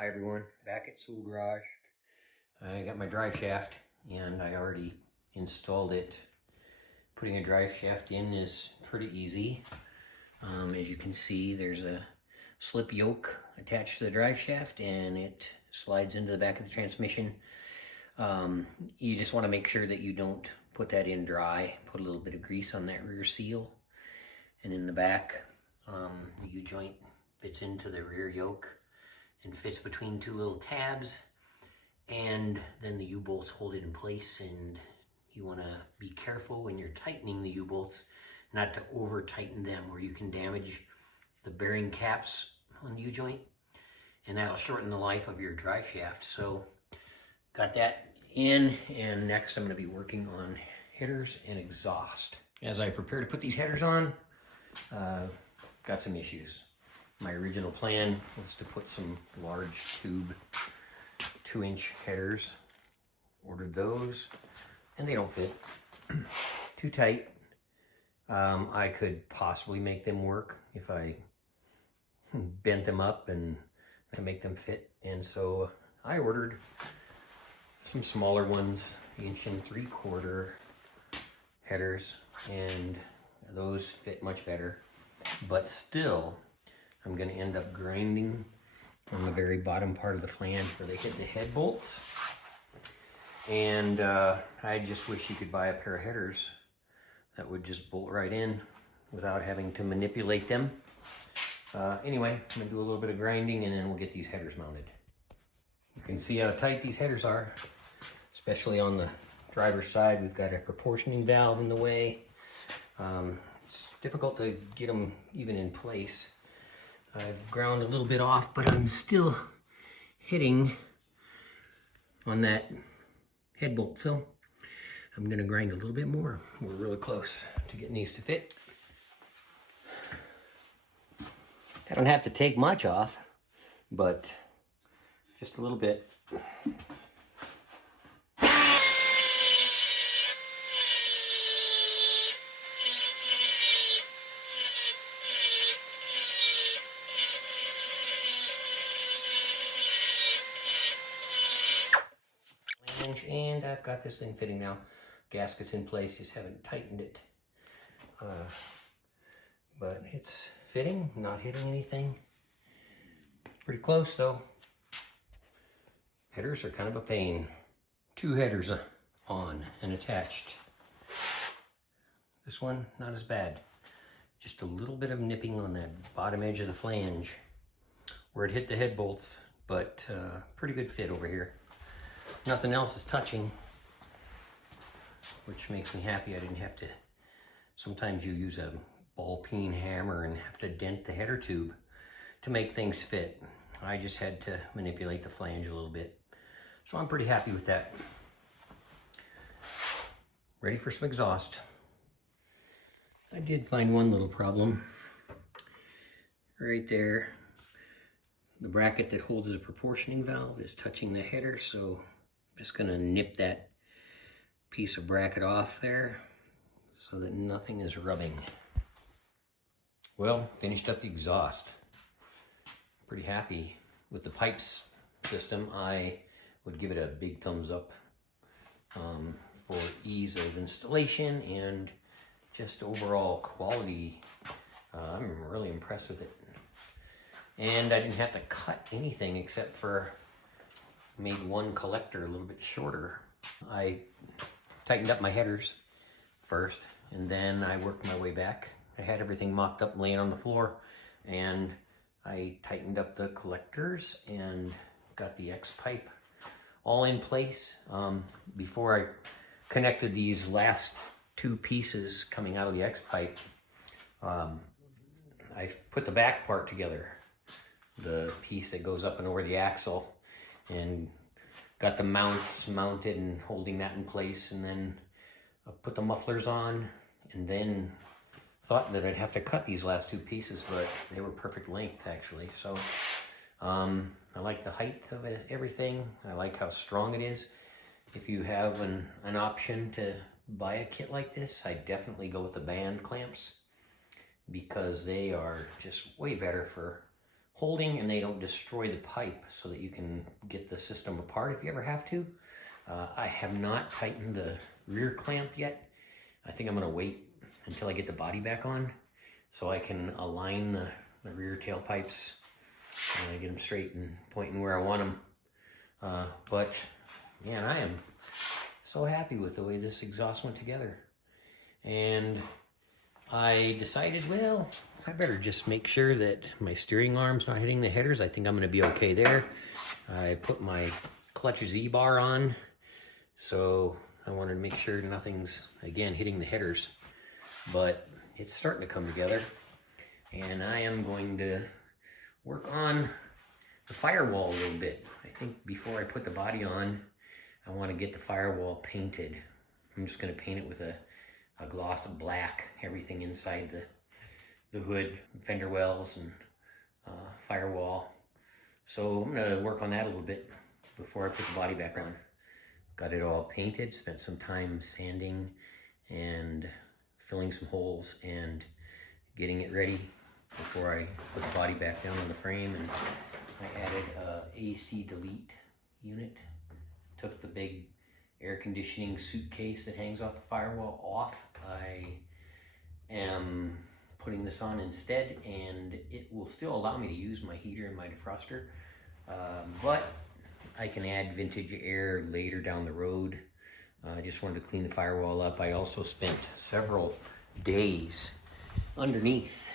Hi everyone, back at Soul Garage. I got my drive shaft and I already installed it. Putting a drive shaft in is pretty easy. As you can see, there's a slip yoke attached to the drive shaft and it slides into the back of the transmission. You just want to make sure that you don't put that in dry. Put a little bit of grease on that rear seal. And in the back, the U-joint fits into the rear yoke and fits between two little tabs, and then the U-bolts hold it in place. And you want to be careful when you're tightening the U-bolts not to over tighten them, where you can damage the bearing caps on the U-joint, and that'll shorten the life of your drive shaft. So got that in, and next I'm going to be working on headers and exhaust. As I prepare to put these headers on, got some issues. My original plan was to put some large tube 2-inch headers. Ordered those and they don't fit. Too tight. I could possibly make them work if I bent them up and to make them fit. And so I ordered some smaller ones, 1.75" headers, and those fit much better. But still, I'm going to end up grinding on the very bottom part of the flange where they hit the head bolts. And I just wish you could buy a pair of headers that would just bolt right in without having to manipulate them. Anyway, I'm going to do a little bit of grinding and then we'll get these headers mounted. You can see how tight these headers are, especially on the driver's side. We've got a proportioning valve in the way. It's difficult to get them even in place. I've ground a little bit off, but I'm still hitting on that head bolt. So I'm gonna grind a little bit more. We're really close to getting these to fit. I don't have to take much off, but just a little bit. And I've got this thing fitting now. Gasket's in place, just haven't tightened it. But it's fitting, not hitting anything. Pretty close though. Headers are kind of a pain. 2 headers on and attached. This one, not as bad. Just a little bit of nipping on that bottom edge of the flange where it hit the head bolts, but pretty good fit over here. Nothing else is touching, which makes me happy. I didn't have to. Sometimes you use a ball peen hammer and have to dent the header tube to make things fit. I just had to manipulate the flange a little bit. So I'm pretty happy with that. Ready for some exhaust. I did find one little problem. Right there, the bracket that holds the proportioning valve is touching the header, so I'm just gonna nip that piece of bracket off there so that nothing is rubbing. Well, finished up the exhaust. Pretty happy with the pipes system. I would give it a big thumbs up for ease of installation and just overall quality. I'm really impressed with it. And I didn't have to cut anything except for made one collector a little bit shorter. I tightened up my headers first, and then I worked my way back. I had everything mocked up laying on the floor, and I tightened up the collectors and got the X-pipe all in place. Before I connected these last 2 pieces coming out of the X-pipe, I put the back part together, the piece that goes up and over the axle, and got the mounts mounted and holding that in place, and then I put the mufflers on, and then thought that I'd have to cut these last 2 pieces, but they were perfect length actually. So I like the height of everything. I like how strong it is. If you have an option to buy a kit like this, I definitely go with the band clamps, because they are just way better for holding and they don't destroy the pipe, so that you can get the system apart if you ever have to. I have not tightened the rear clamp yet. I think I'm gonna wait until I get the body back on so I can align the rear tailpipes and get them straight and pointing where I want them. But man, I am so happy with the way this exhaust went together. And I decided, well, I better just make sure that my steering arm's not hitting the headers. I think I'm gonna be okay there. I put my clutch Z-bar on, so I wanted to make sure nothing's, again, hitting the headers. But it's starting to come together. And I am going to work on the firewall a little bit. I think before I put the body on, I want to get the firewall painted. I'm just going to paint it with a gloss of black, everything inside the hood, fender wells, and firewall. So I'm going to work on that a little bit before I put the body back on. Got it all painted, spent some time sanding and filling some holes and getting it ready before I put the body back down on the frame. And I added a AC delete unit. Took the big air conditioning suitcase that hangs off the firewall off. I am putting this on instead, and it will still allow me to use my heater and my defroster, but I can add vintage air later down the road. I just wanted to clean the firewall up. I also spent several days underneath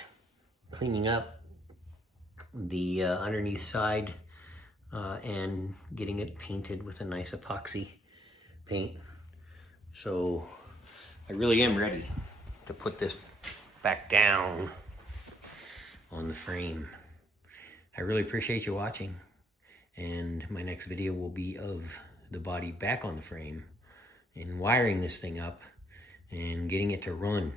cleaning up the underneath side and getting it painted with a nice epoxy paint. So I really am ready to put this back down on the frame. I really appreciate you watching, and my next video will be of the body back on the frame and wiring this thing up and getting it to run.